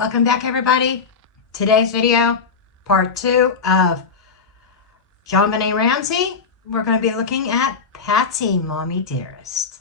Welcome back, everybody. Today's video, part 2 of JONBENE RAMSEY. We're going to be looking at Patsy, Mommy Dearest.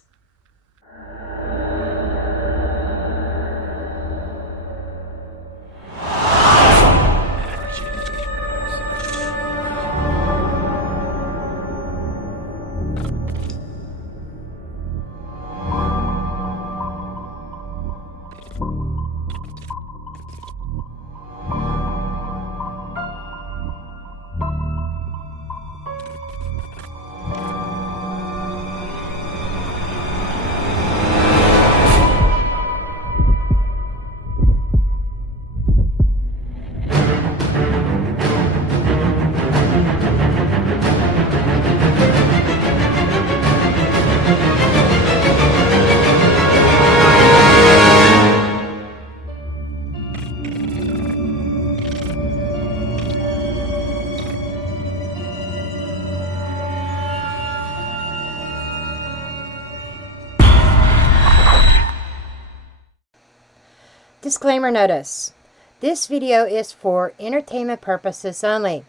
Disclaimer notice. This video is for entertainment purposes only.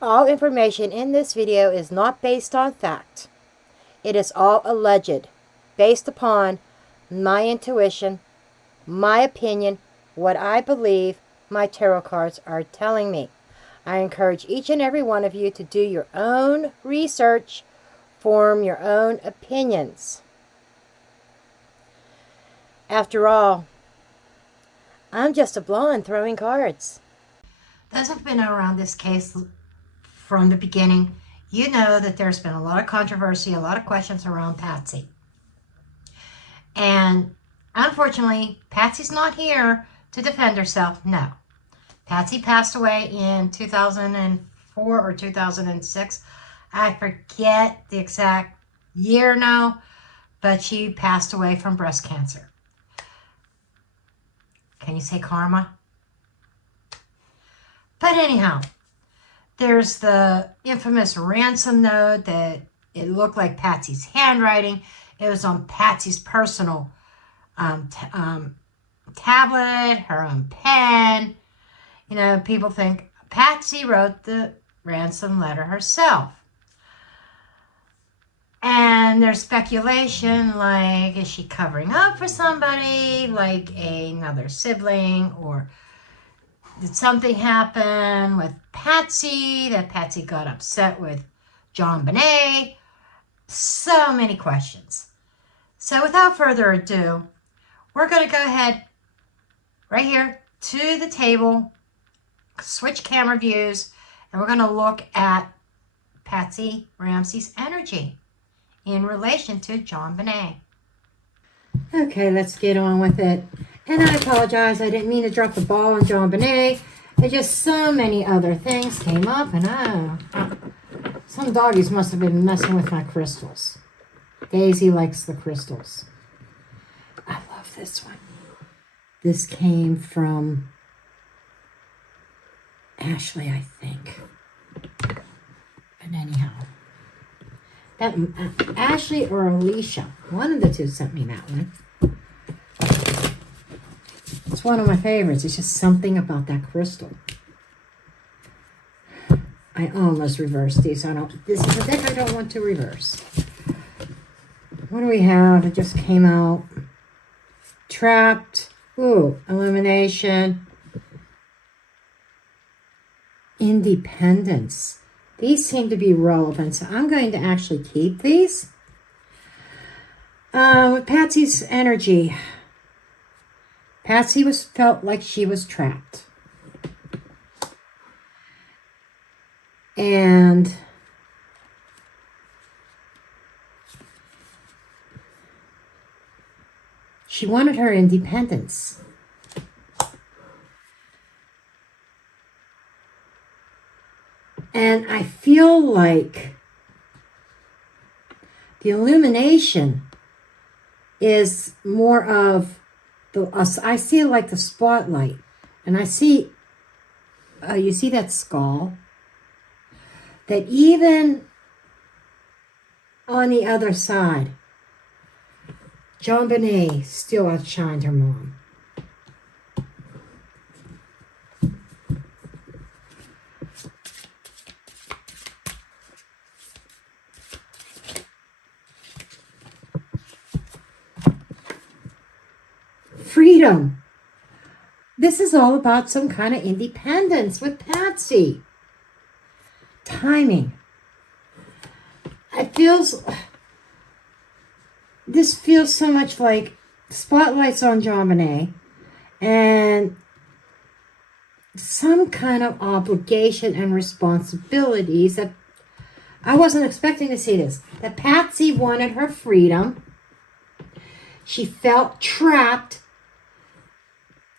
All information in this video is not based on fact. It is all alleged, based upon my intuition, my opinion, what I believe my tarot cards are telling me. I encourage each and every one of you to do your own research, form your own opinions. After all, I'm just a blonde throwing cards. Those who've been around this case from the beginning, you know that there's been a lot of controversy, a lot of questions around Patsy. And unfortunately, Patsy's not here to defend herself. No. Patsy passed away in 2004 or 2006. I forget the exact year now, but she passed away from breast cancer. Can you say karma? But anyhow, there's the infamous ransom note that it looked like Patsy's handwriting. It was on Patsy's personal tablet, her own pen. You know, people think Patsy wrote the ransom letter herself. And there's speculation like, is she covering up for somebody, like another sibling, or did something happen with Patsy, that Patsy got upset with JONBENE? So many questions. So without further ado, we're going to go ahead right here to the table, switch camera views, and we're going to look at Patsy Ramsey's energy in relation to JONBENE. Okay, let's get on with it. And I apologize, I didn't mean to drop the ball on JONBENE. It's just so many other things came up, and some doggies must have been messing with my crystals. Daisy likes the crystals. I love this one. This came from Ashley, I think. But anyhow, that Ashley or Alicia, one of the two sent me that one. It's one of my favorites. It's just something about that crystal. I almost reversed these. This is a deck I don't want to reverse. What do we have? It just came out. Trapped. Ooh, elimination. Independence. These seem to be relevant, so I'm going to actually keep these. With Patsy's energy, Patsy felt like she was trapped. And she wanted her independence. And I feel like the illumination is more of I see it like the spotlight. And I see, you see that skull? That even on the other side, JONBENE still outshined her mom. freedom. This is all about some kind of independence with Patsy. Timing. This feels so much like spotlights on JONBENE and some kind of obligation and responsibilities that I wasn't expecting to see this. That Patsy wanted her freedom. She felt trapped.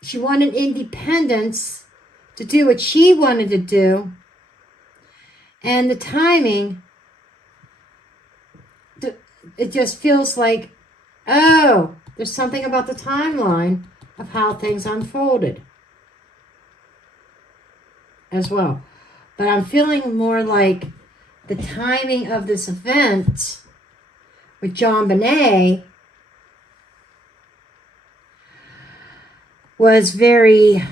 She wanted independence to do what she wanted to do. And the timing, it just feels like, oh, there's something about the timeline of how things unfolded as well. But I'm feeling more like the timing of this event with JONBENE was very,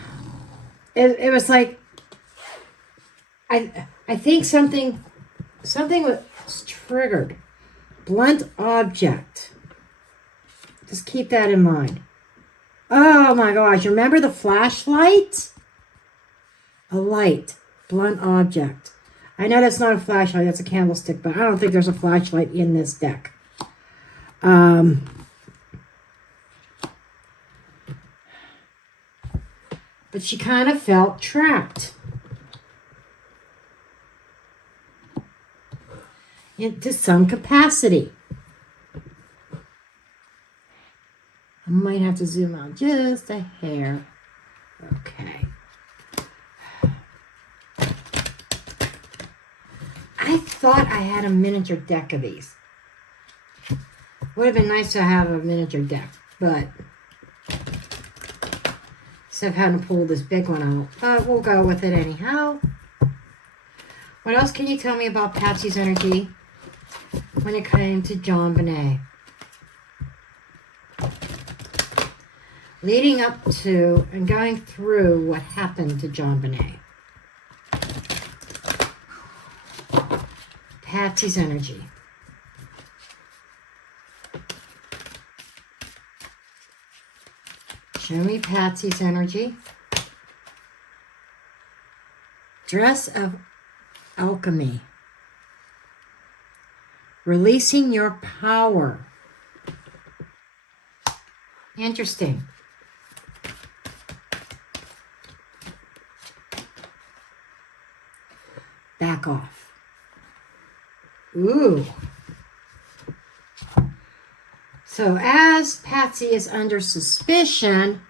it was like, I think something was triggered. Blunt object. Just keep that in mind. Oh my gosh, remember the flashlight? A light, blunt object. I know that's not a flashlight, that's a candlestick, but I don't think there's a flashlight in this deck. But she kind of felt trapped into some capacity. I might have to zoom out just a hair. Okay. I thought I had a miniature deck of these. Would have been nice to have a miniature deck, but instead of having to pull this big one out, we'll go with it anyhow. What else can you tell me about Patsy's energy when it came to JONBENE? Leading up to and going through what happened to JONBENE. Patsy's energy. Show me Patsy's energy. Dress of alchemy. Releasing your power. Interesting. Back off. Ooh. So as Patsy is under suspicion,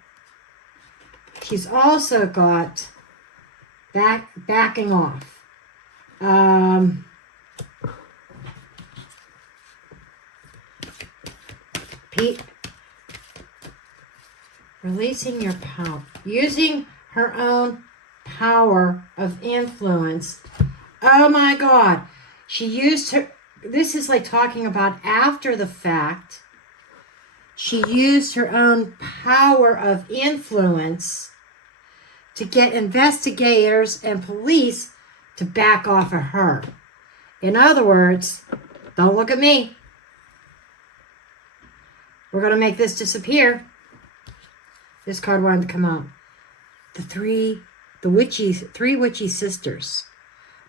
she's also got backing off. Releasing your power. Using her own power of influence. Oh my God. She used her, this is like talking about after the fact. She used her own power of influence to get investigators and police to back off of her. In other words, don't look at me. We're going to make this disappear. This card wanted to come out. Three witchy sisters.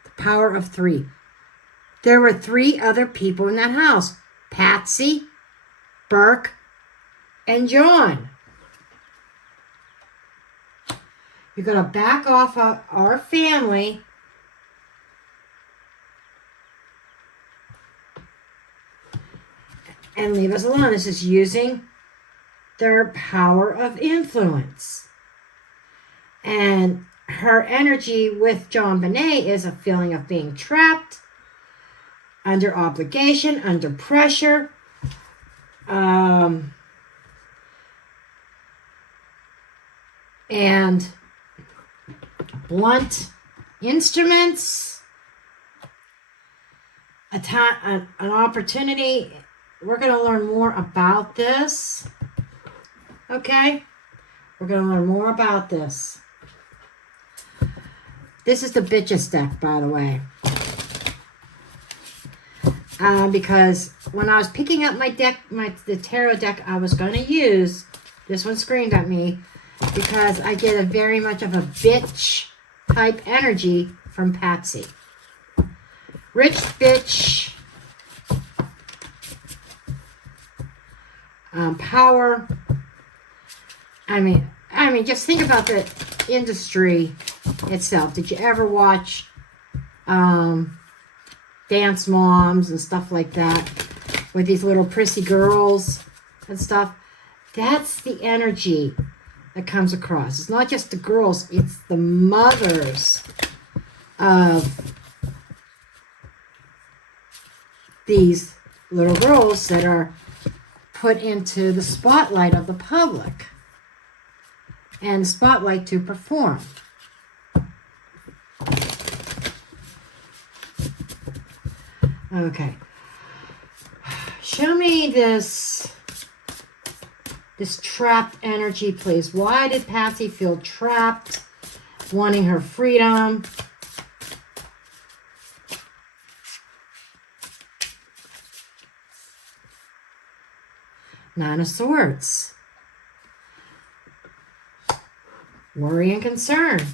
The power of three. There were three other people in that house. Patsy, Burke, and John. You're going to back off of our family. And leave us alone. This is using their power of influence. And her energy with JONBENE is a feeling of being trapped, under obligation, under pressure, and blunt instruments, an opportunity. We're going to learn more about this. Okay? We're going to learn more about this. This is the Bitches deck, by the way. Because when I was picking up my deck, the tarot deck I was going to use, This one screamed at me because I get a very much of a bitch type energy from Patsy. Rich bitch. Power. I mean, just think about the industry itself. Did you ever watch Dance Moms and stuff like that with these little prissy girls and stuff? That's the energy that comes across. It's not just the girls, it's the mothers of these little girls that are put into the spotlight of the public and spotlight to perform. Okay. Show me this trapped energy, please. Why did Patsy feel trapped, wanting her freedom? Nine of Swords. Worry and concern.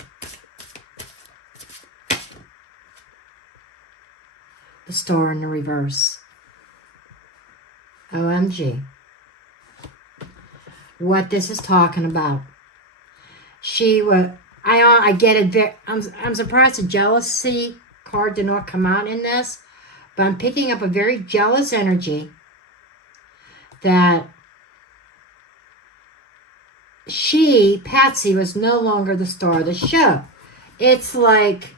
The Star in the reverse. OMG. What this is talking about. She was, I get it. I'm surprised the jealousy card did not come out in this, but I'm picking up a very jealous energy that Patsy, was no longer the star of the show. It's like,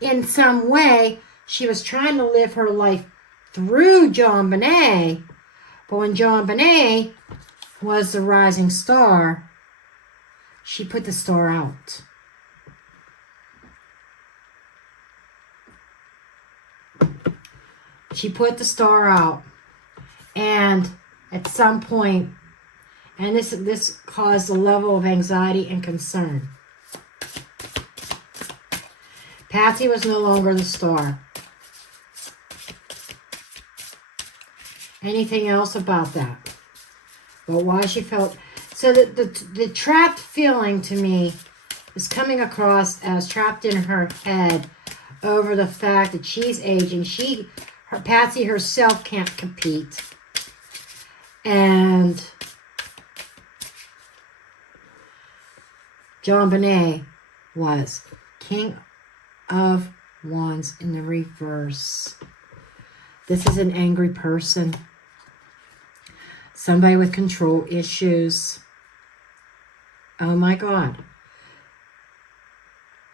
in some way, she was trying to live her life through JONBENE, but when JONBENE was the rising star, she put the star out. She put the star out, and at some point, and this caused a level of anxiety and concern. Patsy was no longer the star. Anything else about that? But why she felt... So the trapped feeling to me is coming across as trapped in her head over the fact that she's aging. Patsy herself can't compete. And JONBENE was King of Wands in the reverse. This is an angry person. Somebody with control issues. Oh my God.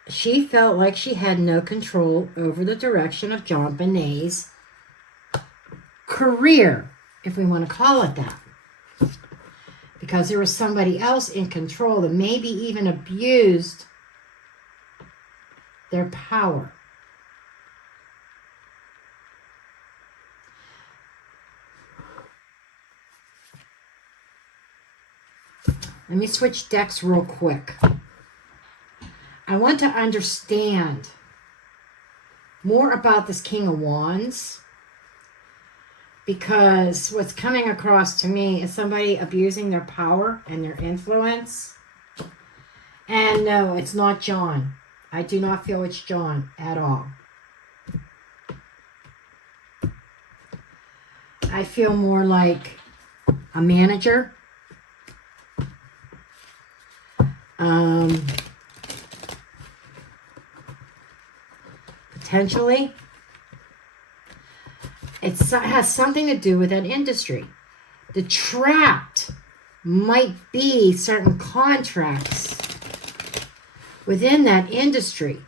She felt like she had no control over the direction of JONBENE's career, if we want to call it that. Because there was somebody else in control that maybe even abused their power. Let me switch decks real quick. I want to understand more about this King of Wands, because what's coming across to me is somebody abusing their power and their influence. And no, it's not John. I do not feel it's John at all. I feel more like a manager. Potentially. It has something to do with that industry. The trapped might be certain contracts within that industry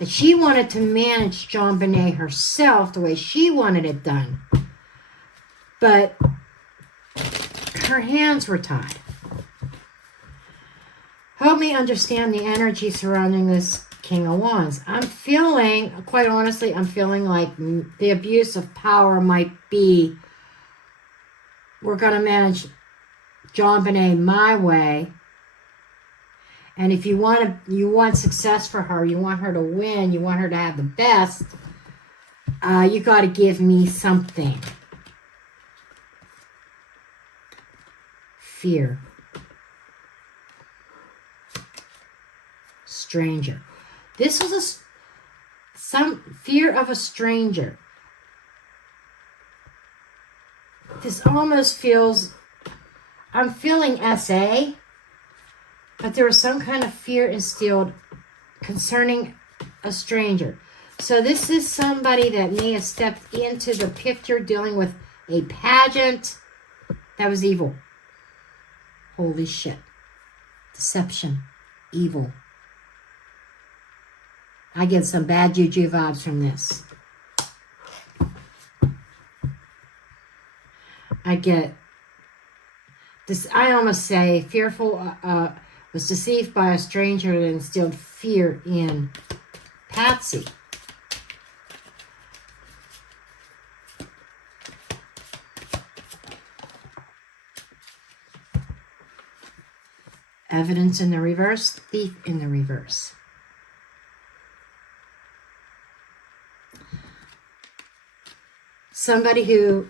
that she wanted to manage JONBENE herself the way she wanted it done. But her hands were tied. Help me understand the energy surrounding this King of Wands. I'm feeling, quite honestly, I'm feeling like the abuse of power might be, we're going to manage JONBENE my way. And if you want success for her, you want her to win, you want her to have the best, you got to give me something. fear. Stranger. This was some fear of a stranger. This almost feels, I'm feeling SA, but there was some kind of fear instilled concerning a stranger. So this is somebody that may have stepped into the picture dealing with a pageant. That was evil. Holy shit. Deception. Evil. I get some bad juju vibes from this. I get this. I almost say fearful, was deceived by a stranger that instilled fear in Patsy. Evidence in the reverse, thief in the reverse. Somebody who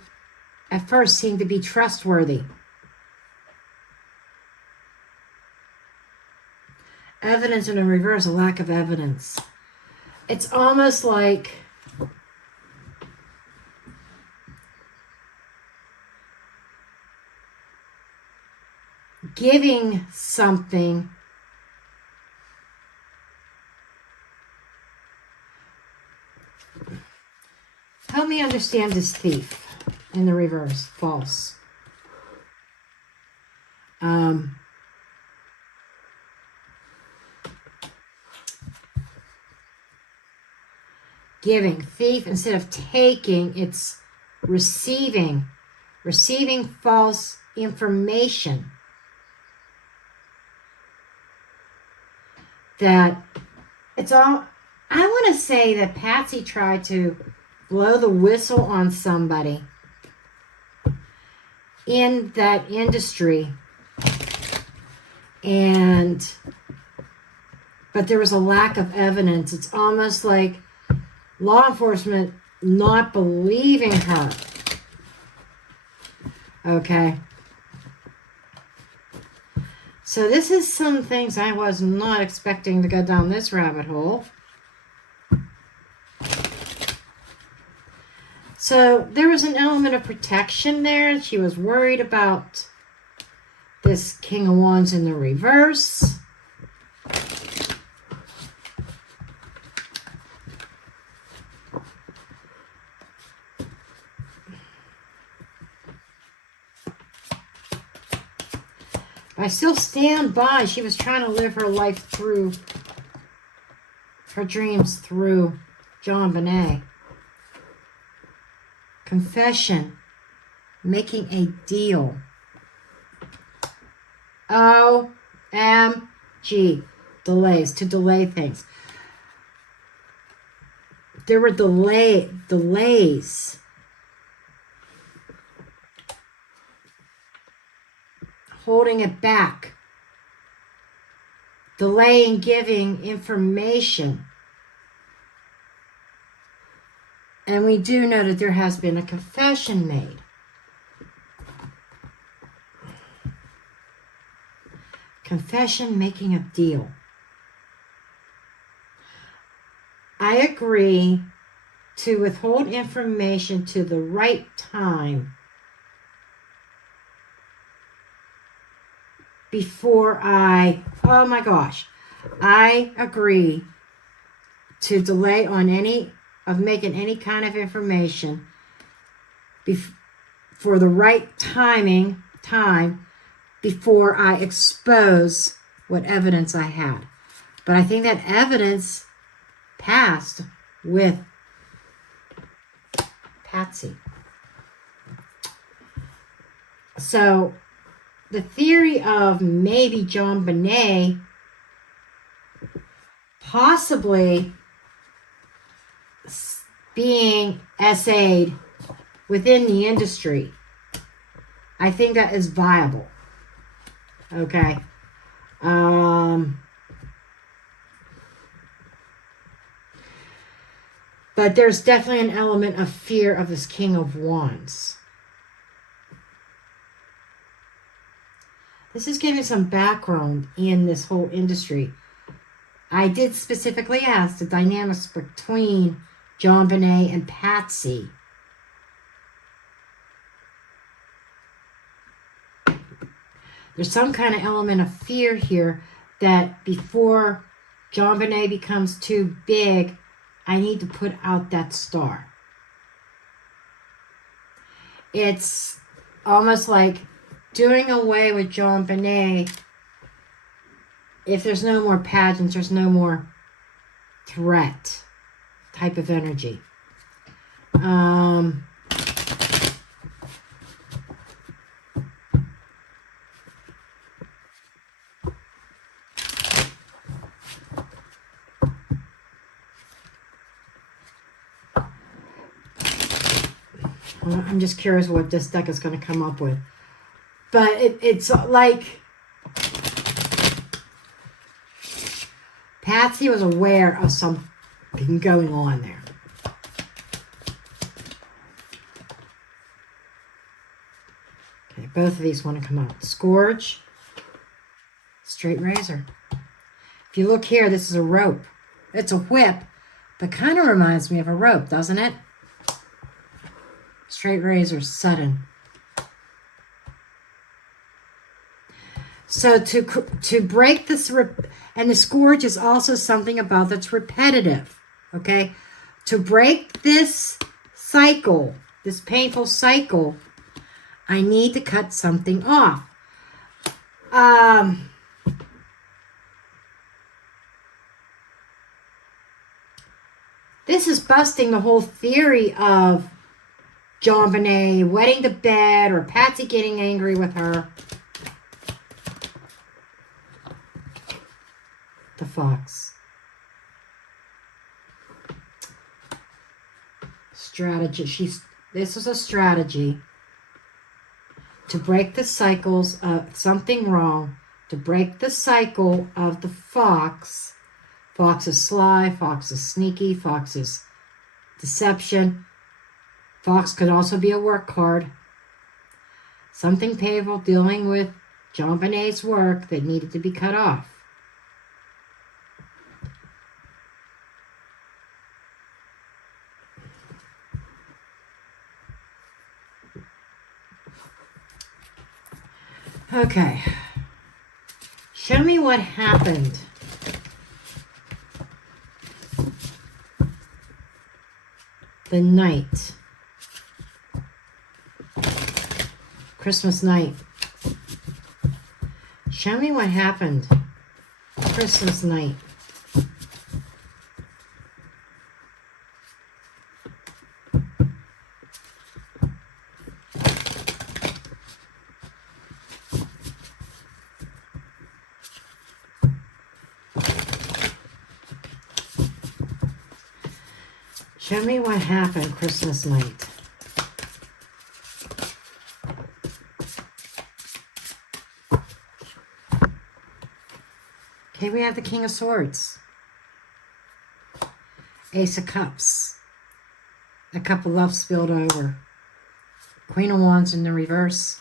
at first seemed to be trustworthy. Evidence in the reverse, a lack of evidence. It's almost like giving something help me understand this thief in the reverse, false. Giving, thief, instead of taking, it's receiving false information. That it's all, I want to say that Patsy tried to blow the whistle on somebody in that industry, but there was a lack of evidence. It's almost like law enforcement not believing her. Okay. So this is some things I was not expecting to go down this rabbit hole. So there was an element of protection there. She was worried about this King of Wands in the reverse. I still stand by. She was trying to live her life through, her dreams through JONBENE. Confession. Making a deal. OMG. Delays. To delay things. There were delays. Holding it back. Delaying giving information. And we do know that there has been a confession made. Confession, making a deal. I agree to withhold information to the right time before I agree to delay on making any kind of information for the right time before I expose what evidence I had. But I think that evidence passed with Patsy. So the theory of maybe JONBENE possibly being SA'd within the industry, I think that is viable. Okay. But there's definitely an element of fear of this King of Wands. This is giving some background in this whole industry. I did specifically ask the dynamics between JONBENE and Patsy. There's some kind of element of fear here that before JONBENE becomes too big, I need to put out that star. It's almost like doing away with JONBENE. If there's no more pageants, there's no more threat type of energy. I'm just curious what this deck is going to come up with. But it's like Patsy was aware of something going on there. Okay, both of these want to come out. Scourge, straight razor. If you look here, this is a rope. It's a whip, but kind of reminds me of a rope, doesn't it? Straight razor, sudden. So to break this, and the scourge is also something about that's repetitive, okay? To break this cycle, this painful cycle, I need to cut something off. This is busting the whole theory of JONBENE wetting the bed or Patsy getting angry with her. The fox. Strategy. This is a strategy to break the cycles of something wrong, to break the cycle of the fox. Fox is sly, fox is sneaky, fox is deception. Fox could also be a work card. Something painful dealing with JONBENE's work that needed to be cut off. Okay. Show me what happened. The night. Christmas night. Show me what happened. Christmas night. Show me what happened Christmas night. Okay, we have the King of Swords. Ace of Cups. A cup of love spilled over. Queen of Wands in the reverse.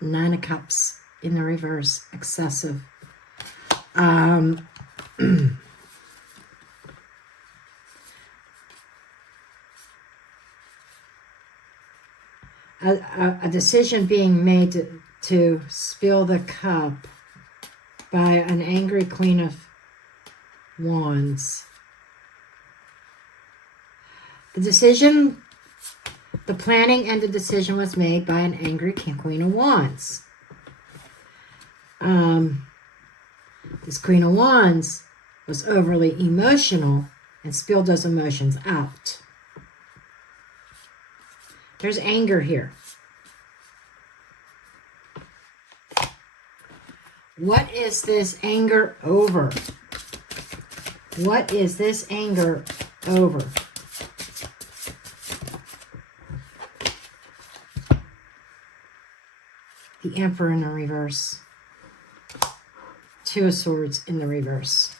Nine of Cups in the reverse. Excessive. A decision being made to spill the cup by an angry Queen of Wands. The decision, the planning and the decision was made by an angry Queen of Wands. This Queen of Wands was overly emotional and spilled those emotions out. There's anger here. What is this anger over? What is this anger over? The Emperor in the reverse. Two of Swords in the reverse.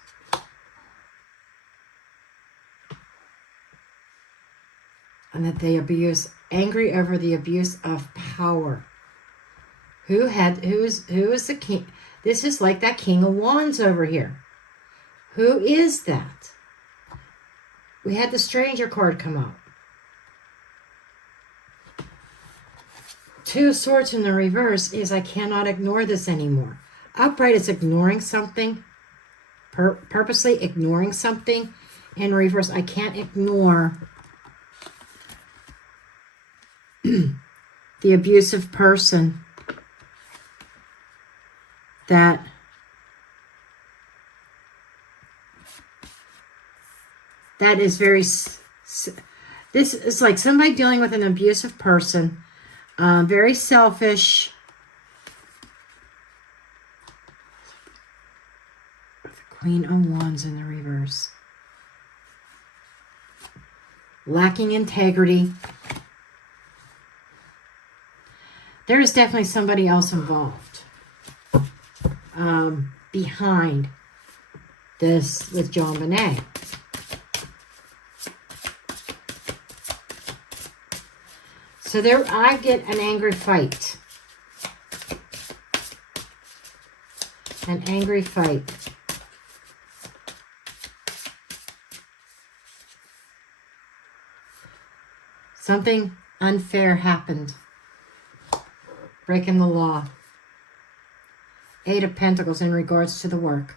And that they angry over the abuse of power. Who is the king? This is like that King of Wands over here. Who is that? We had the Stranger card come out. Two of Swords in the reverse is I cannot ignore this anymore. Upright is ignoring something. Purposely ignoring something. In reverse, I can't ignore the abusive person that is very, this is like somebody dealing with an abusive person, very selfish, the Queen of Wands in the reverse, lacking integrity. There is definitely somebody else involved behind this with JONBENE. So there I get an angry fight. An angry fight. Something unfair happened. Breaking the law. Eight of Pentacles in regards to the work.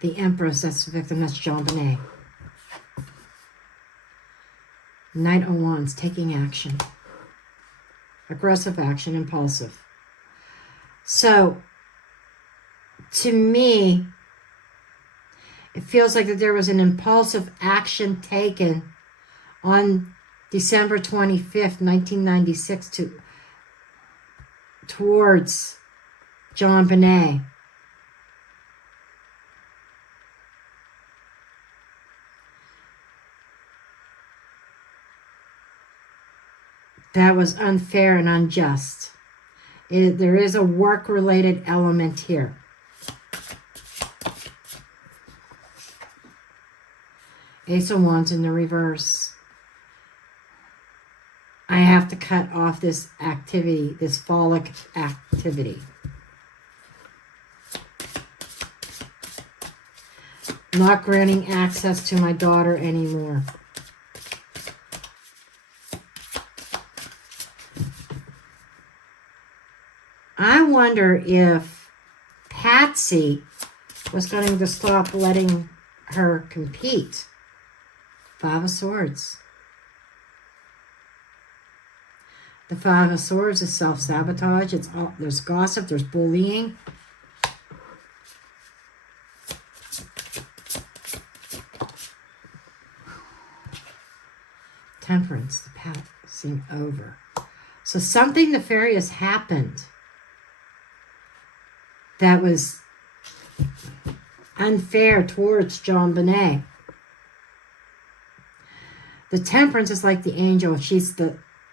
The Empress, that's the victim, that's JONBENE. Knight of Wands, taking action. Aggressive action, impulsive. So, to me, it feels like that there was an impulsive action taken on December 25th, 1996 towards JONBENE. That was unfair and unjust. There is a work-related element here. Ace of Wands in the reverse. I have to cut off this activity, this phallic activity. Not granting access to my daughter anymore. I wonder if Patsy was going to stop letting her compete. Five of Swords. The Five of Swords is self-sabotage. There's gossip. There's bullying. Temperance. The passing over. So something nefarious happened that was unfair towards JONBENE. The Temperance is like the angel. She's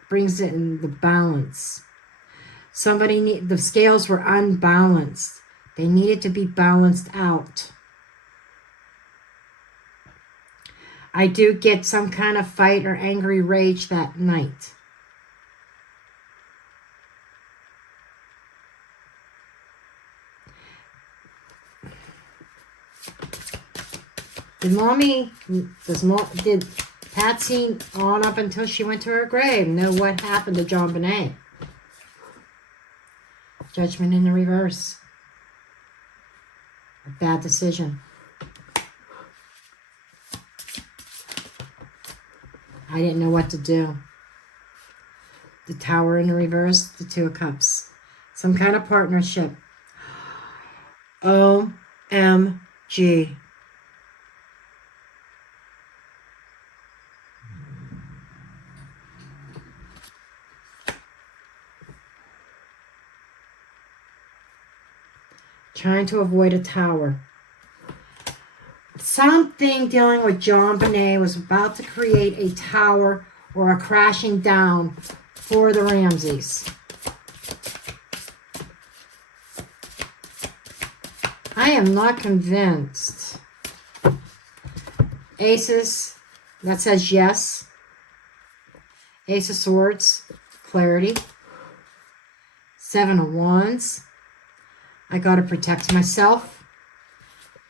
brings it in the balance. The scales were unbalanced. They needed to be balanced out. I do get some kind of fight or angry rage that night. Did Patsy, on up until she went to her grave, know what happened to JONBENE? Judgment in the reverse. A bad decision. I didn't know what to do. The Tower in the reverse, the Two of Cups. Some kind of partnership. OMG. Trying to avoid a tower. Something dealing with JONBENE was about to create a tower or a crashing down for the Ramseys. I am not convinced. Aces, that says yes. Ace of Swords, clarity. Seven of Wands, I got to protect myself.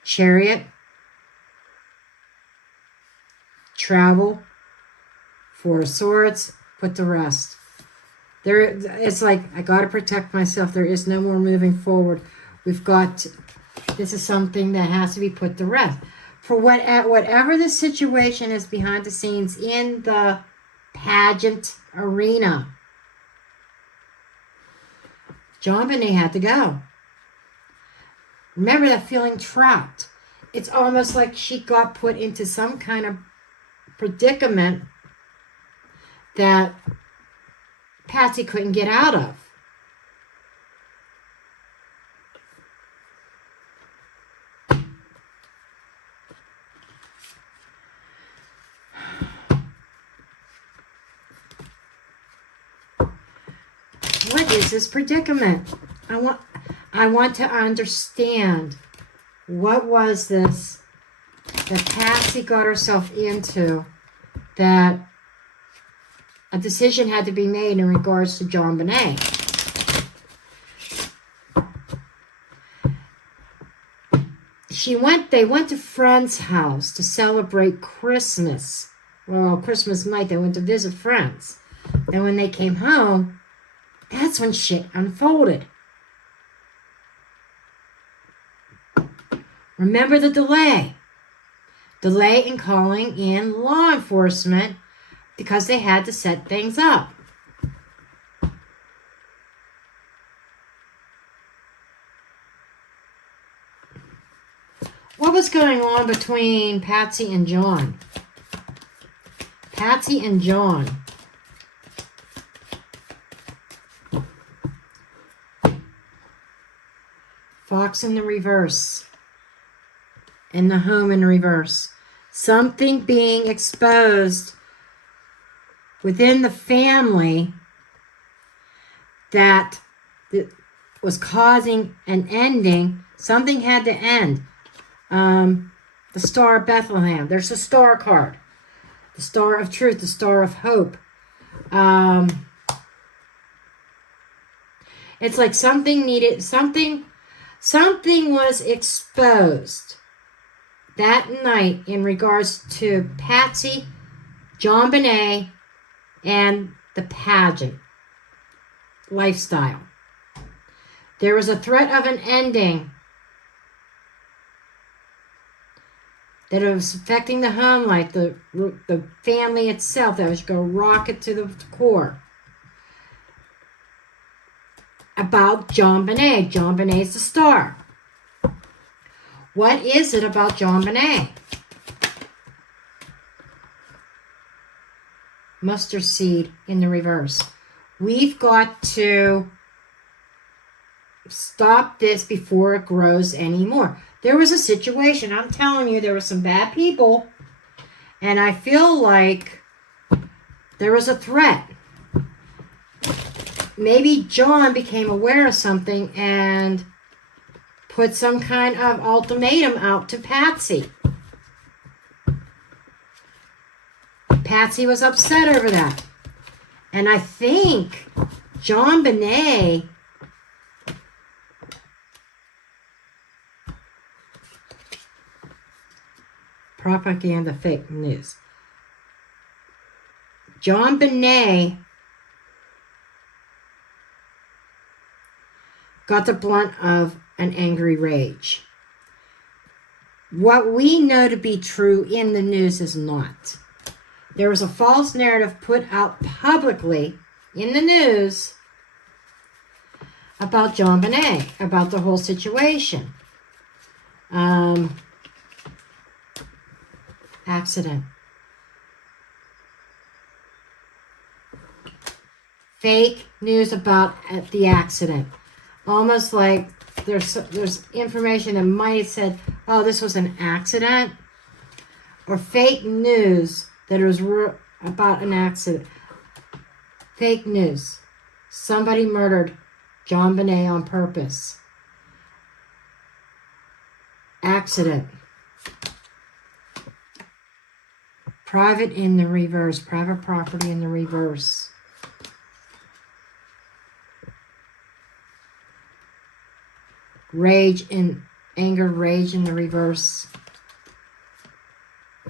Chariot, travel. Four of Swords, put to rest. It's like, I got to protect myself. There is no more moving forward. We've got, this is something that has to be put to rest. For whatever the situation is behind the scenes in the pageant arena, JONBENE had to go. Remember that feeling trapped. It's almost like she got put into some kind of predicament that Patsy couldn't get out of. What is this predicament? I want to understand, what was this that Patsy got herself into, that a decision had to be made in regards to JONBENE. They went to friend's house to celebrate Christmas. Well, Christmas night, they went to visit friends. Then when they came home, that's when shit unfolded. Remember the delay. Delay in calling in law enforcement because they had to set things up. What was going on between Patsy and John? Patsy and John. Fox in the reverse. In the home in reverse. Something being exposed within the family that was causing an ending. Something had to end. The Star of Bethlehem. There's a star card. The Star of Truth. The Star of Hope. It's like something needed, something was exposed that night in regards to Patsy, JONBENE, and the pageant lifestyle. There was a threat of an ending that it was affecting the home life, the family itself, that was going to rock it to the core. About JONBENE. JONBENE is the star. What is it about JONBENE? Mustard seed in the reverse. We've got to stop this before it grows anymore. There was a situation, I'm telling you, there were some bad people, and I feel like there was a threat. Maybe John became aware of something and put some kind of ultimatum out to Patsy. Patsy was upset over that. And I think JONBENE propaganda, fake news. JONBENE got the blunt of an angry rage. What we know to be true in the news is not. There was a false narrative put out publicly in the news about JONBENE, about the whole situation. Accident. Fake news about the accident. Almost like there's information that might have said, oh, this was an accident. Or fake news that it was about an accident. Fake news. Somebody murdered JONBENE on purpose. Accident. Private in the reverse. Private property in the reverse. Rage in anger, rage in the reverse.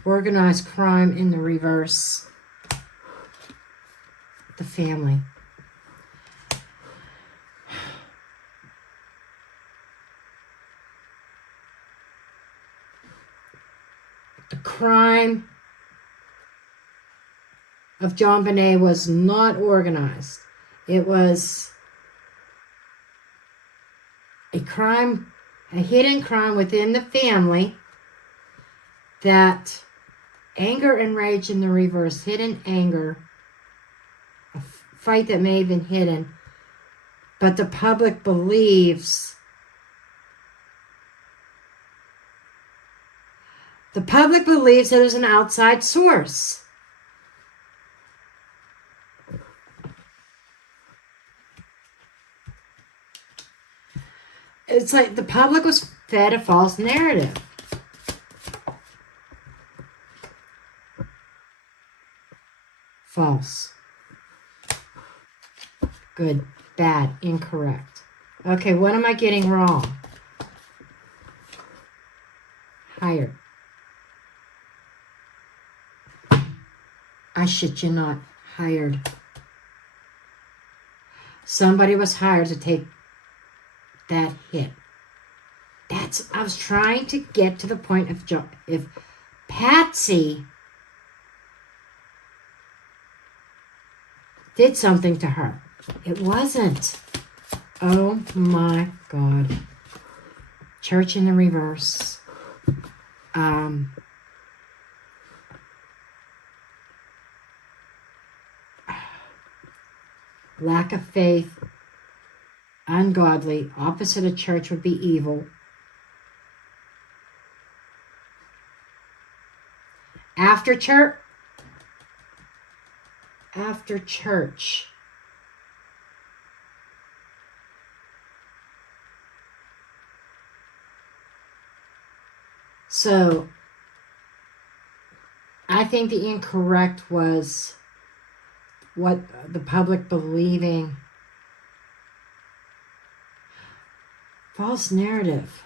Organized crime in the reverse. The family. The crime of JONBENE was not organized. It was a crime, a hidden crime within the family, that anger and rage in the reverse, hidden anger, a fight that may have been hidden, but the public believes it was an outside source. It's like the public was fed a false narrative. False. Good, bad, incorrect. Okay, what am I getting wrong? Hired. I shit you not. Hired. Somebody was hired to take that hit. I was trying to get to the point of if Patsy did something to her. It wasn't. Oh my God. Church in the reverse. Lack of faith. Ungodly. Opposite of church would be evil. After church. After church. So, I think the incorrect was what the public believing. False narrative.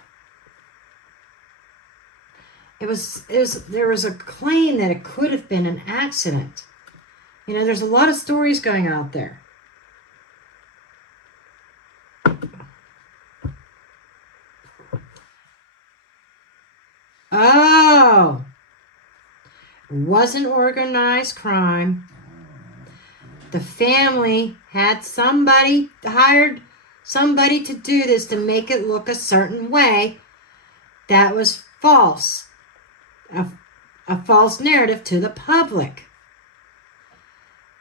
There was a claim that it could have been an accident. You know, there's a lot of stories going out there. Oh, it wasn't organized crime. The family had hired somebody to do this to make it look a certain way. That was false. A false narrative to the public.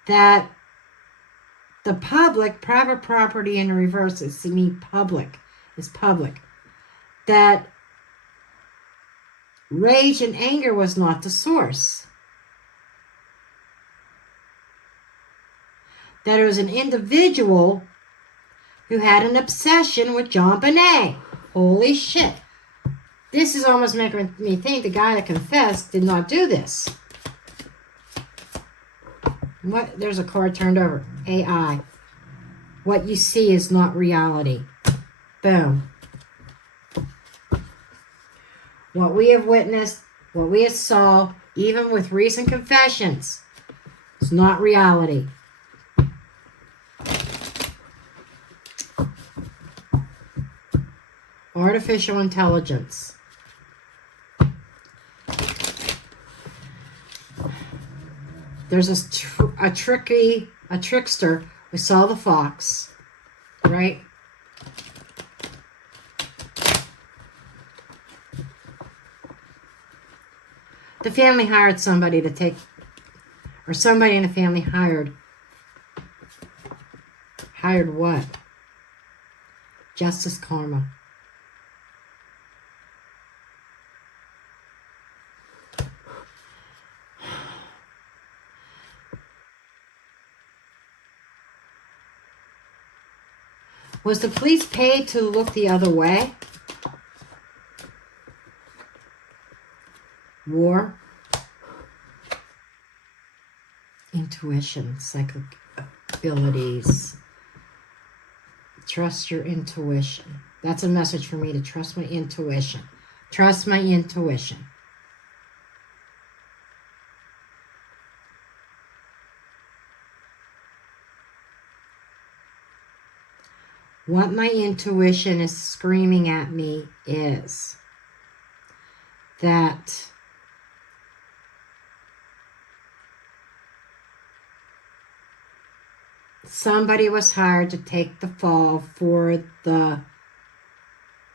That the public, private property in reverse is to me public. Is public. That rage and anger was not the source. That it was an individual who had an obsession with JONBENE. Holy shit. This is almost making me think the guy that confessed did not do this. What? There's a card turned over. AI. What you see is not reality. Boom. What we have witnessed, what we have saw, even with recent confessions, is not reality. Artificial intelligence. There's a trickster. We saw the fox, right? The family hired somebody to take, or somebody in the family hired what? Justice karma. Was the police paid to look the other way? War. Intuition, psychic abilities. Trust your intuition. That's a message for me, to trust my intuition. Trust my intuition. What my intuition is screaming at me is that somebody was hired to take the fall for the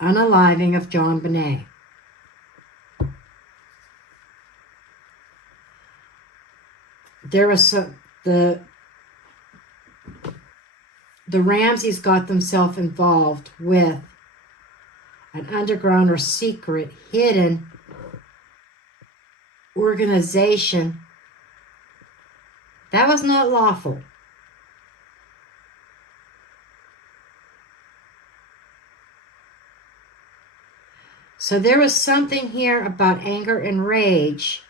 unaliving of JONBENE. There was the Ramseys got themselves involved with an underground or secret hidden organization that was not lawful. So there was something here about anger and rage.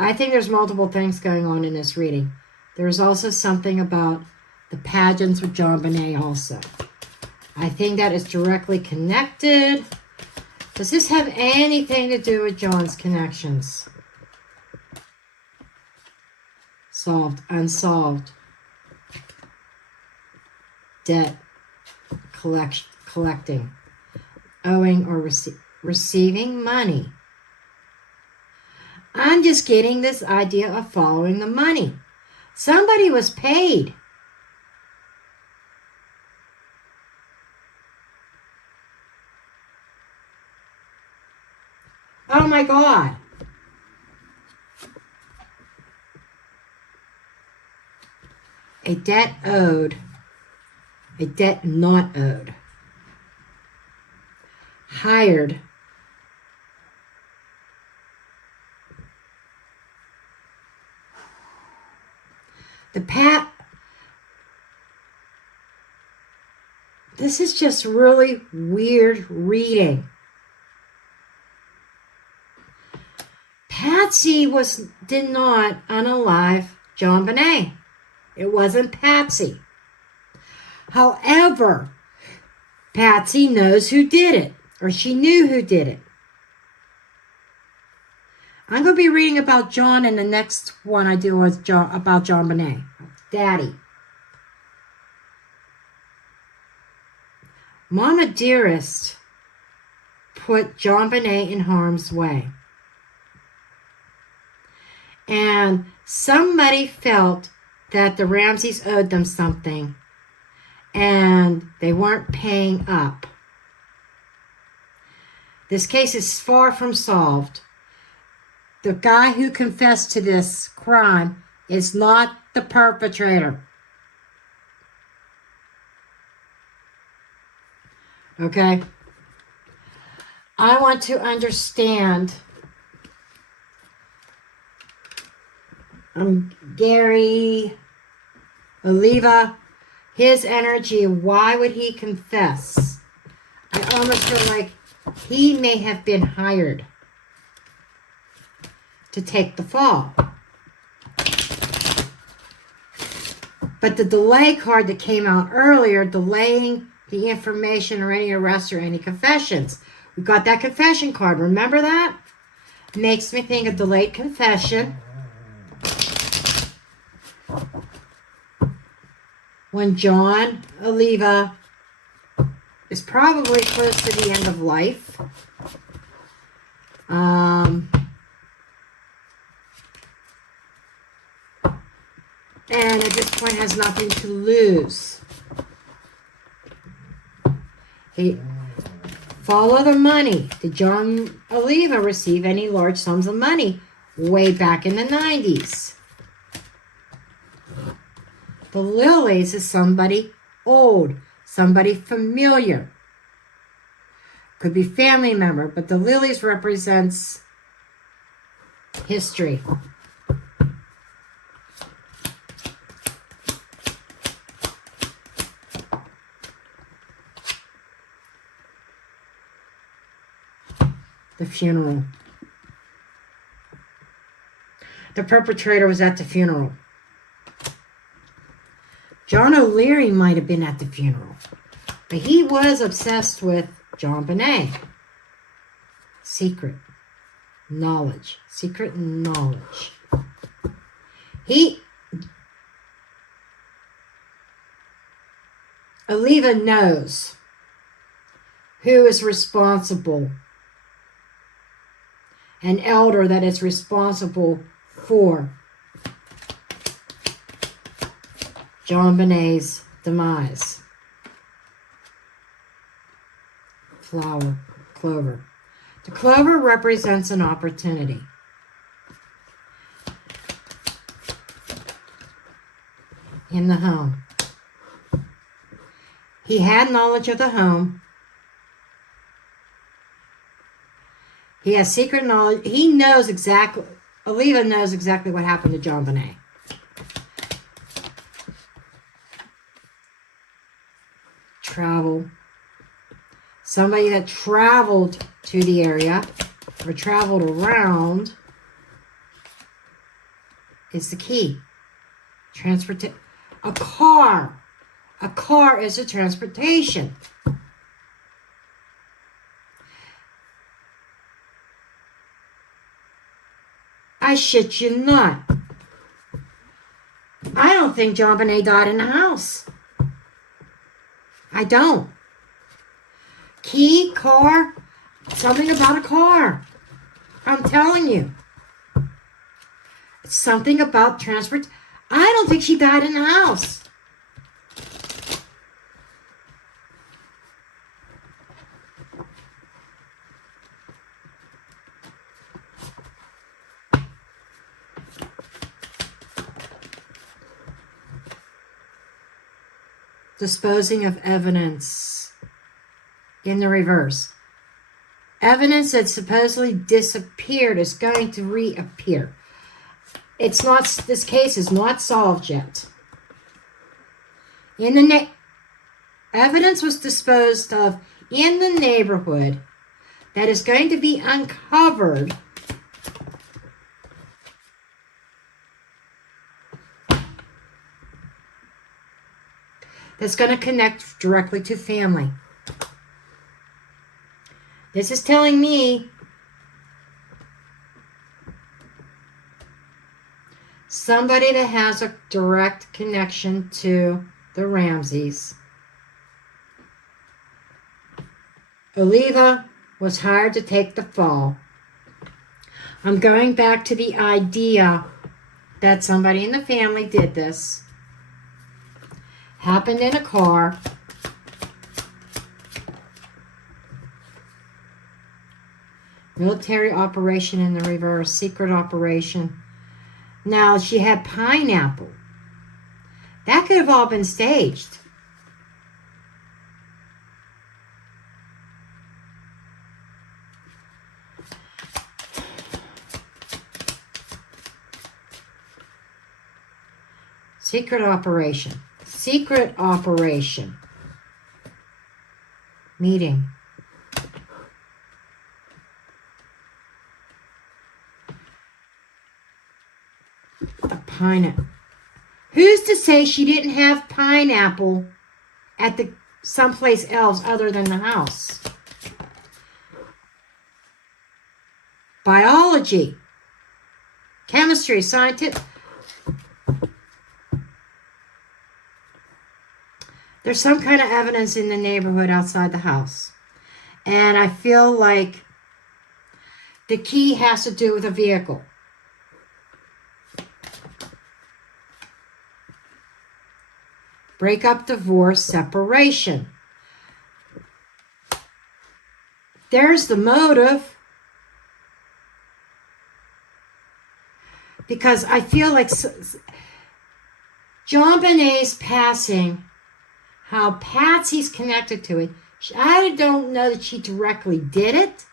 I think there's multiple things going on in this reading. There's also something about the pageants with JONBENE also. I think that is directly connected. Does this have anything to do with John's connections? Solved, unsolved. Debt, collecting, owing or receiving money. I'm just getting this idea of following the money. Somebody was paid. Oh my God. A debt owed. A debt not owed. Hired. This is just really weird reading. Patsy did not unalive JONBENE. It wasn't Patsy. However, Patsy knows who did it, or she knew who did it. I'm going to be reading about John in the next one I do about JONBENE. Daddy. Mama Dearest put JONBENE in harm's way. And somebody felt that the Ramseys owed them something and they weren't paying up. This case is far from solved. The guy who confessed to this crime is not the perpetrator. Okay? I want to understand Gary, Oliva, his energy. Why would he confess? I almost feel like he may have been hired to take the fall. But the delay card that came out earlier, delaying the information or any arrests or any confessions. We got that confession card. Remember that? Makes me think of delayed confession. When John Oliva is probably close to the end of life. And at this point has nothing to lose. He follow the money. Did John Oliva receive any large sums of money way back in the 90s? The lilies is somebody old, somebody familiar. Could be family member, but the lilies represents history. the funeral. The perpetrator was at the funeral. John O'Leary might have been at the funeral, but he was obsessed with JonBenét. Secret knowledge. Secret knowledge. Oliva knows who is responsible. An elder that is responsible for JonBenét's demise. Flower, clover. The clover represents an opportunity. In the home. He had knowledge of the home. He has secret knowledge. He knows exactly, Oliva knows exactly what happened to JonBenét. Travel. Somebody that traveled to the area or traveled around is the key. A car. A car is a transportation. I shit you not. I don't think JonBenét died in the house. I don't. Key, car, something about a car. I'm telling you. It's something about transport. I don't think she died in the house. Disposing of evidence in the reverse. Evidence that supposedly disappeared is going to reappear. It's not, this case is not solved yet. Evidence was disposed of in the neighborhood that is going to be uncovered that's going to connect directly to family. This is telling me somebody that has a direct connection to the Ramseys. Oliva was hired to take the fall. I'm going back to the idea that somebody in the family did this. Happened in a car. Military operation in the reverse. Secret operation. Now, she had pineapple. That could have all been staged. Secret operation. Secret operation. Meeting. A pineapple. Who's to say she didn't have pineapple at the someplace else other than the house? Biology. Chemistry. Scientific. There's some kind of evidence in the neighborhood outside the house. And I feel like the key has to do with a vehicle. Breakup, divorce, separation. There's the motive. Because I feel like JonBenét's passing, how Patsy's connected to it. I don't know that she directly did it,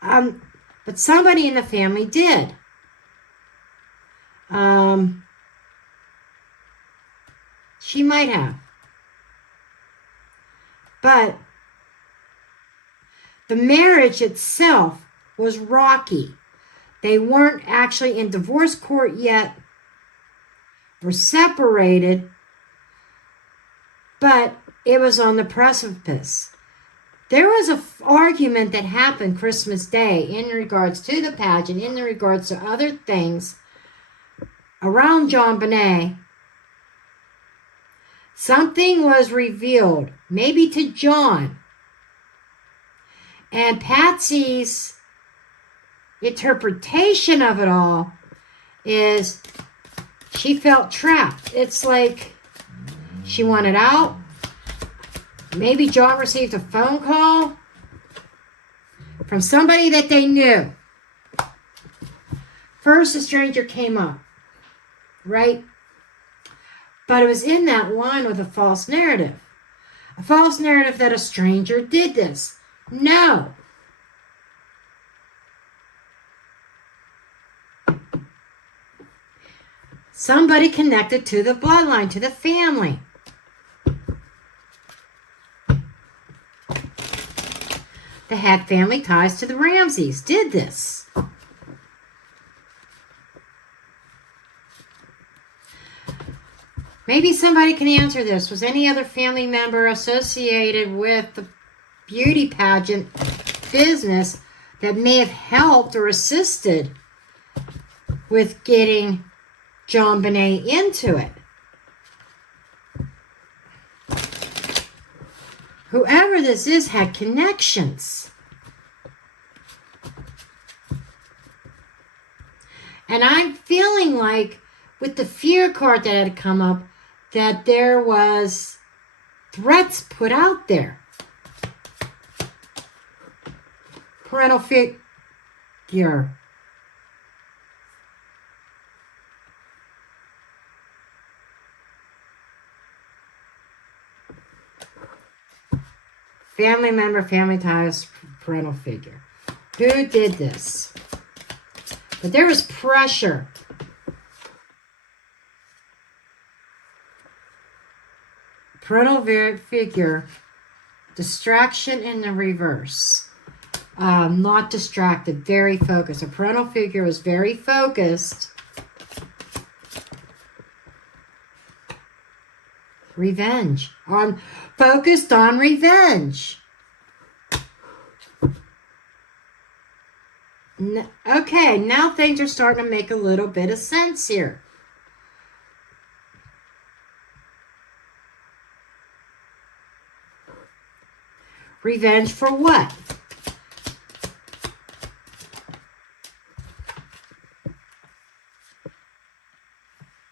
but somebody in the family did. She might have. But the marriage itself was rocky. They weren't actually in divorce court yet, were separated, but it was on the precipice. There was an argument that happened Christmas Day in regards to the pageant, in regards to other things around JONBENE. Something was revealed, maybe to John. And Patsy's interpretation of it all is she felt trapped. It's like she wanted out. Maybe John received a phone call from somebody that they knew. First, a stranger came up, right? But it was in that line with a false narrative. A false narrative that a stranger did this. No. Somebody connected to the bloodline, to the family. That had family ties to the Ramseys did this. Maybe somebody can answer this. Was any other family member associated with the beauty pageant business that may have helped or assisted with getting JONBENE into it? Whoever this is had connections. And I'm feeling like with the fear card that had come up, that there was threats put out there. Parental figure. Family member, family ties, parental figure. Who did this? But there was pressure. Parental figure, distraction in the reverse. Not distracted, very focused. A parental figure was very focused. Revenge. Focused on revenge. Okay, now things are starting to make a little bit of sense here. Revenge for what?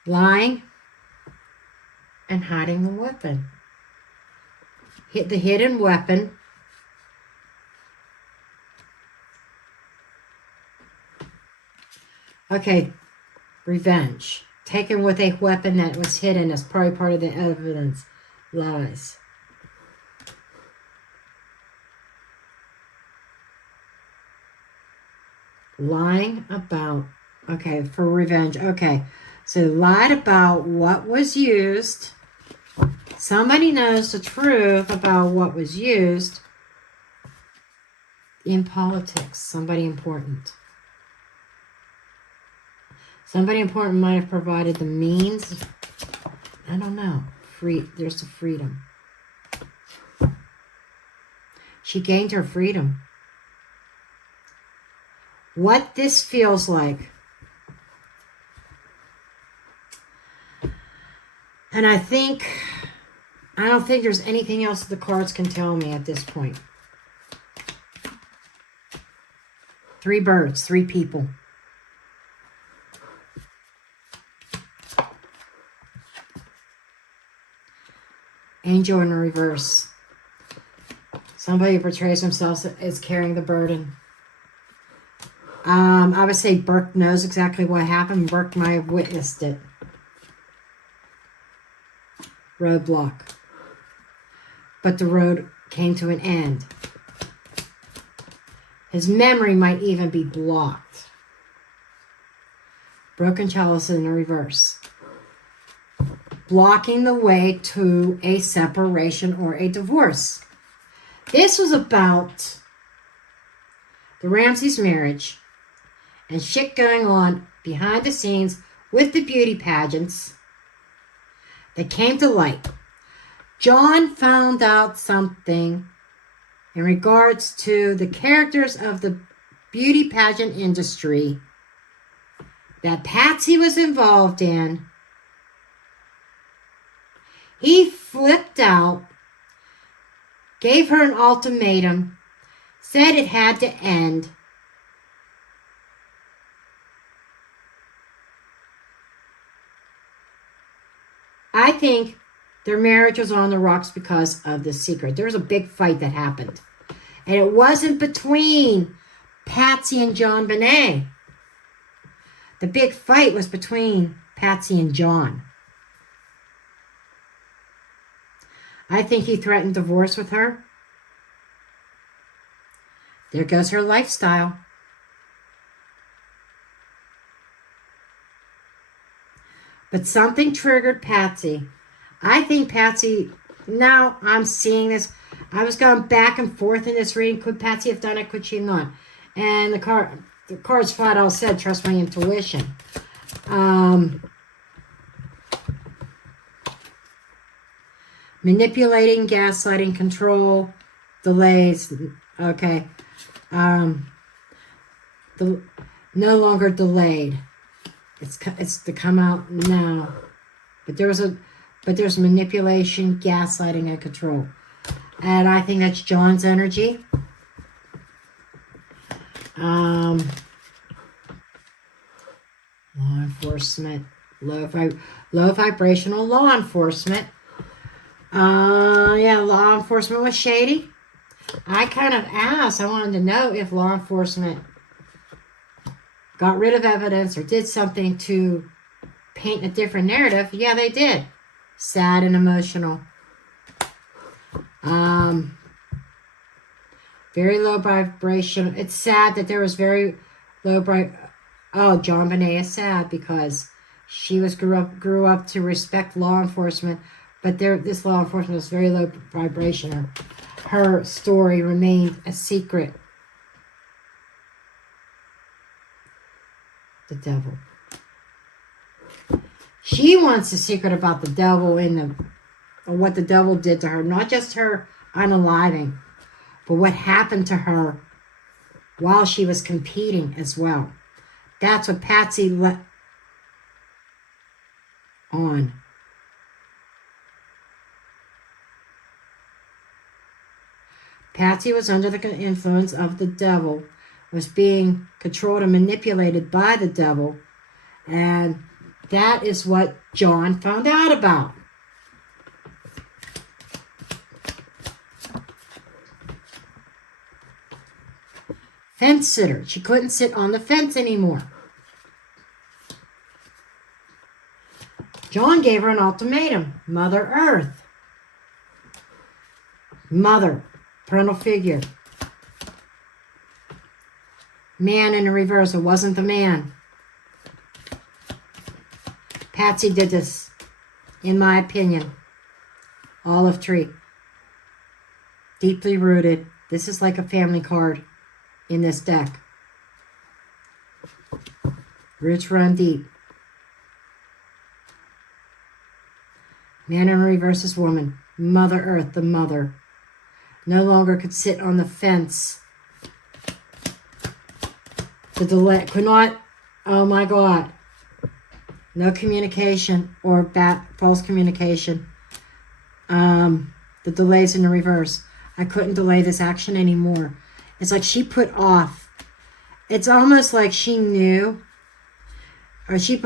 Lying and hiding the weapon. Hit the hidden weapon. Okay, revenge. Taken with a weapon that was hidden as probably part of the evidence. Lies. Lying about, okay, for revenge. Okay, so lied about what was used. Somebody knows the truth about what was used in politics. Somebody important. Somebody important might have provided the means. I don't know. There's the freedom. She gained her freedom. What this feels like. And I don't think there's anything else the cards can tell me at this point. 3 birds, 3 people. Angel in reverse. Somebody portrays themselves as carrying the burden. I would say Burke knows exactly what happened. Burke might have witnessed it. Roadblock. But the road came to an end. His memory might even be blocked. Broken chalice in the reverse. Blocking the way to a separation or a divorce. This was about the Ramseys' marriage and shit going on behind the scenes with the beauty pageants that came to light. John found out something in regards to the characters of the beauty pageant industry that Patsy was involved in. He flipped out, gave her an ultimatum, said it had to end. I think their marriage was on the rocks because of the secret. There was a big fight that happened. And it wasn't between Patsy and JONBENE. The big fight was between Patsy and John. I think he threatened divorce with her. There goes her lifestyle. But something triggered Patsy. I think Patsy, now I'm seeing this. I was going back and forth in this reading. Could Patsy have done it? Could she not? And the cards flat out said, trust my intuition. Manipulating, gaslighting, control, delays. Okay. No longer delayed. It's to come out now. But there's manipulation, gaslighting, and control. And I think that's John's energy. Law enforcement, low vibrational law enforcement. Yeah, law enforcement was shady. I kind of asked, I wanted to know if law enforcement got rid of evidence or did something to paint a different narrative. Yeah, they did. Sad and emotional. Very low vibration. It's sad that there was very low Oh, JONBENE is sad because she grew up to respect law enforcement, but this law enforcement was very low vibration. Her story remained a secret. The devil. She wants a secret about the devil or what the devil did to her. Not just her unaliving, but what happened to her while she was competing as well. That's what Patsy let on. Patsy was under the influence of the devil, was being controlled and manipulated by the devil, and that is what John found out about. Fence sitter. She couldn't sit on the fence anymore. John gave her an ultimatum. Mother Earth. Mother. Parental figure. Man in the reverse. It wasn't the man. Patsy did this, in my opinion. Olive tree. Deeply rooted. This is like a family card in this deck. Roots run deep. Man in reverse is woman. Mother Earth, the mother. No longer could sit on the fence. The delay could not, oh my God. No communication or false communication. The delays in the reverse. I couldn't delay this action anymore. It's like she put off. It's almost like she knew, or she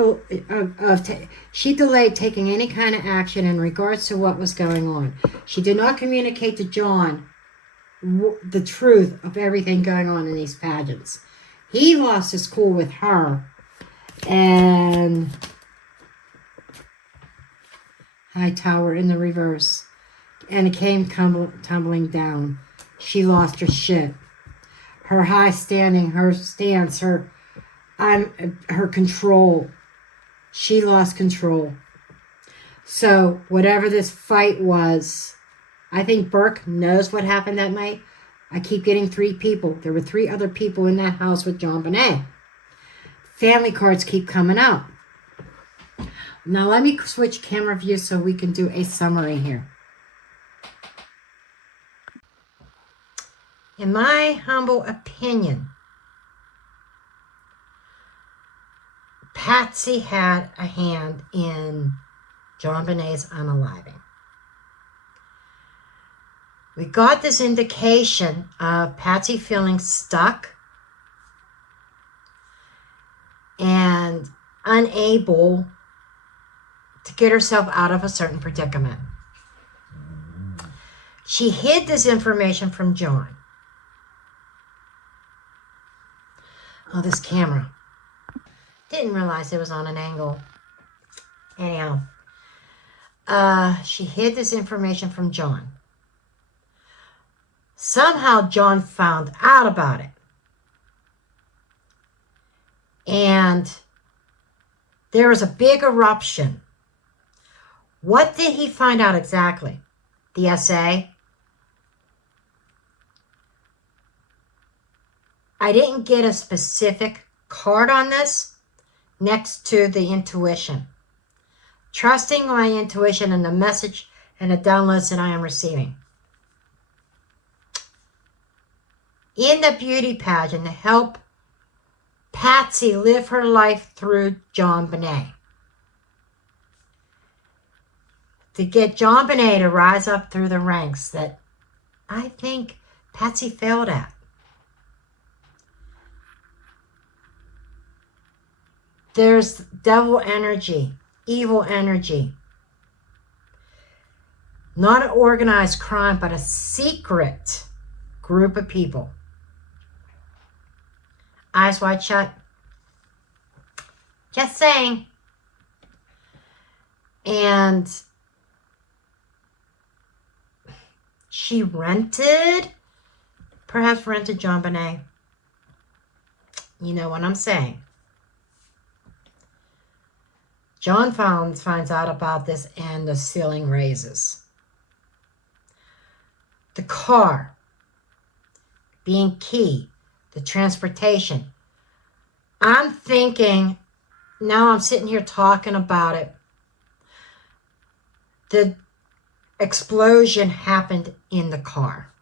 delayed taking any kind of action in regards to what was going on. She did not communicate to John the truth of everything going on in these pageants. He lost his cool with her, and High Tower in the reverse, and it came tumbling down. She lost her shit. Her high standing, her stance, her control. She lost control. So whatever this fight was, I think Burke knows what happened that night. I keep getting 3 people. There were 3 other people in that house with JONBENE. Family cards keep coming out. Now let me switch camera view so we can do a summary here. In my humble opinion, Patsy had a hand in JONBENE's unaliving. We got this indication of Patsy feeling stuck and unable to get herself out of a certain predicament. She hid this information from John. Oh, this camera. Didn't realize it was on an angle. Anyhow, she hid this information from John. Somehow John found out about it. And there was a big eruption. What did he find out exactly? The essay? I didn't get a specific card on this next to the intuition. Trusting my intuition and the message and the downloads that I am receiving. In the beauty pageant to help Patsy live her life through JONBENE. To get JONBENE to rise up through the ranks that I think Patsy failed at. There's devil energy, evil energy. Not an organized crime, but a secret group of people. Eyes wide shut. Just saying. And she perhaps rented JONBENE. You know what I'm saying. John finds out about this and the ceiling raises. The car being key, the transportation. I'm thinking, now I'm sitting here talking about it. The explosion happened in the car.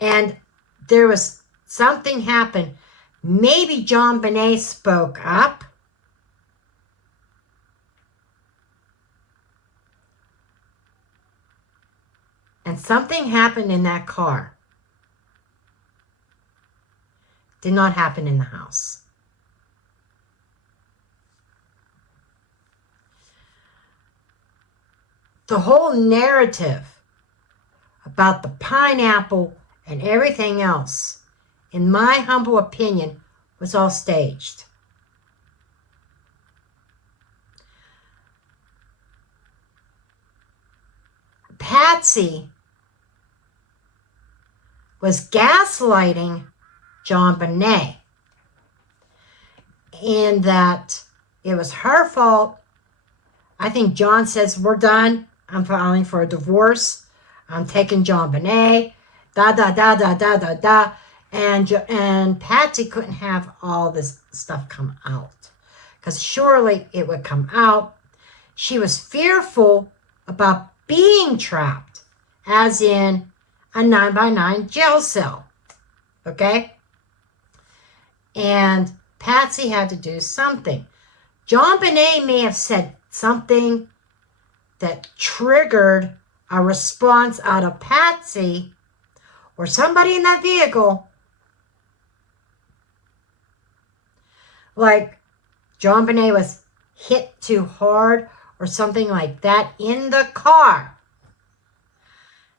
And there was something happened. Maybe JONBENE spoke up. And something happened in that car. Did not happen in the house. The whole narrative about the pineapple and everything else, in my humble opinion, was all staged. Patsy was gaslighting JONBENE in that it was her fault. I think John says, we're done. I'm filing for a divorce. I'm taking JONBENE. Da, da, da, da, da, da, da. And Patsy couldn't have all this stuff come out. Because surely it would come out. She was fearful about being trapped. As in a 9x9 jail cell. Okay? And Patsy had to do something. JONBENE may have said something that triggered a response out of Patsy or somebody in that vehicle. Like JONBENE was hit too hard or something like that in the car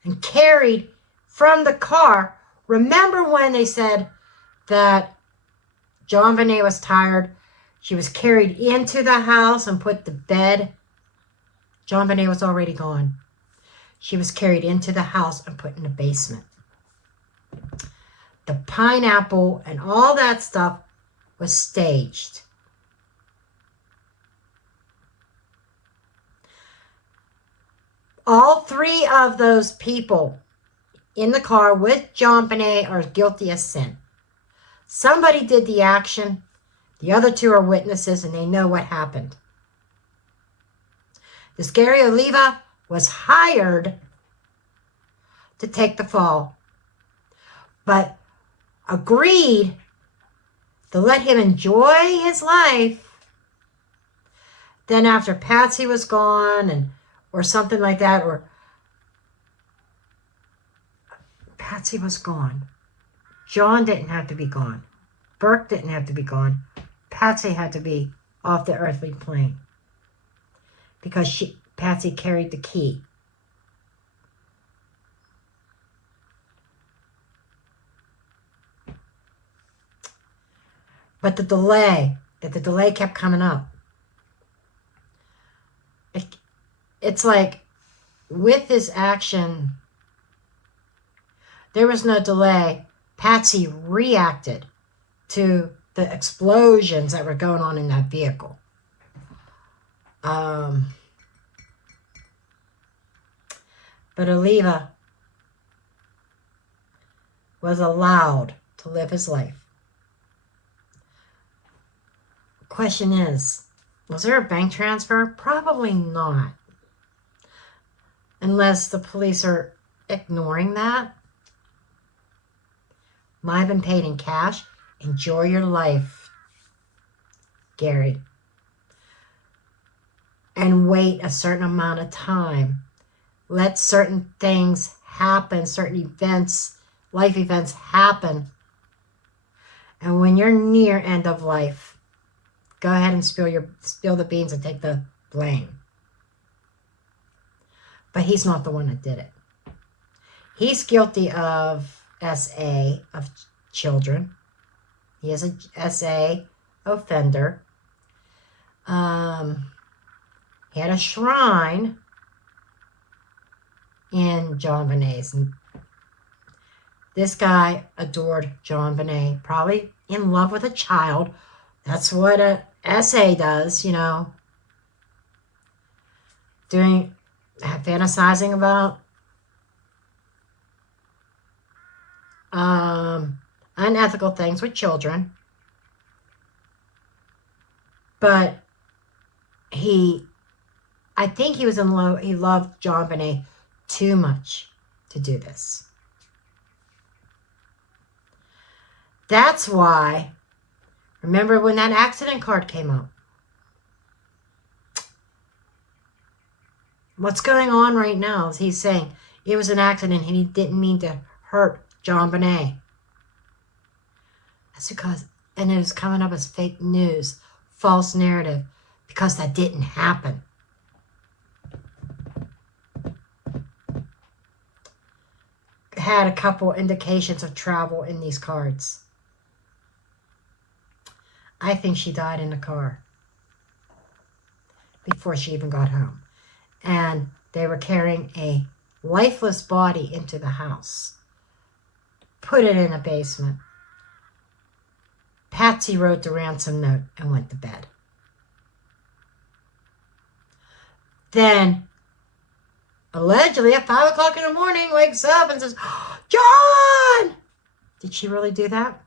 and carried from the car. Remember when they said that JONBENE was tired? She was carried into the house and put to bed. JONBENE was already gone. She was carried into the house and put in the basement. The pineapple and all that stuff was staged. All three of those people in the car with JONBENE are guilty of sin. Somebody did the action. The other two are witnesses, and they know what happened. This Gary Oliva was hired to take the fall, but agreed to let him enjoy his life. Then after Patsy was gone, or something like that, or Patsy was gone. John didn't have to be gone. Burke didn't have to be gone. Patsy had to be off the earthly plane because Patsy carried the key. But the delay kept coming up. It's like with this action, there was no delay. Patsy reacted to the explosions that were going on in that vehicle. But Oliva was allowed to live his life. Question is, was there a bank transfer? Probably not. Unless the police are ignoring that. Might have been paid in cash. Enjoy your life, Gary. And wait a certain amount of time. Let certain things happen, certain events, life events happen. And when you're near end of life, go ahead and spill the beans and take the blame. But he's not the one that did it. He's guilty of SA, of children. He is a SA offender. He had a shrine in JONBENE's. This guy adored JONBENE, probably in love with a child. That's what a SA does, you know. Fantasizing about unethical things with children. But I think he was in love. He loved JONBENE too much to do this. That's why, remember when that accident card came up? What's going on right now is he's saying it was an accident and he didn't mean to hurt JONBENE. That's because, and it was coming up as fake news, false narrative, because that didn't happen. Had a couple indications of travel in these cards. I think she died in the car before she even got home. And they were carrying a lifeless body into the house. Put it in a basement. Patsy wrote the ransom note and went to bed. Then, allegedly at 5 o'clock in the morning, wakes up and says, John! Did she really do that?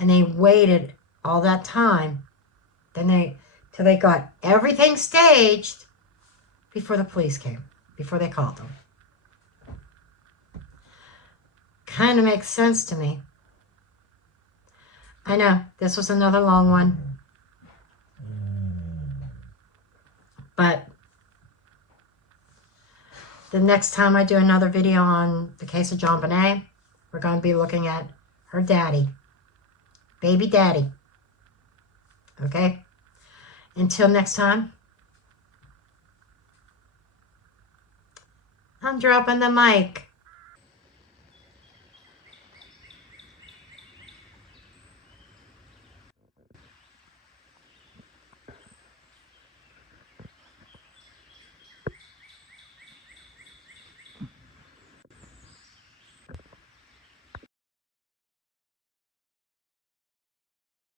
And they waited all that time. Till they got everything staged before the police came, before they called them. Kind of makes sense to me. I know, this was another long one. But the next time I do another video on the case of JONBENE, we're going to be looking at her daddy. Baby daddy. Okay? Until next time, I'm dropping the mic.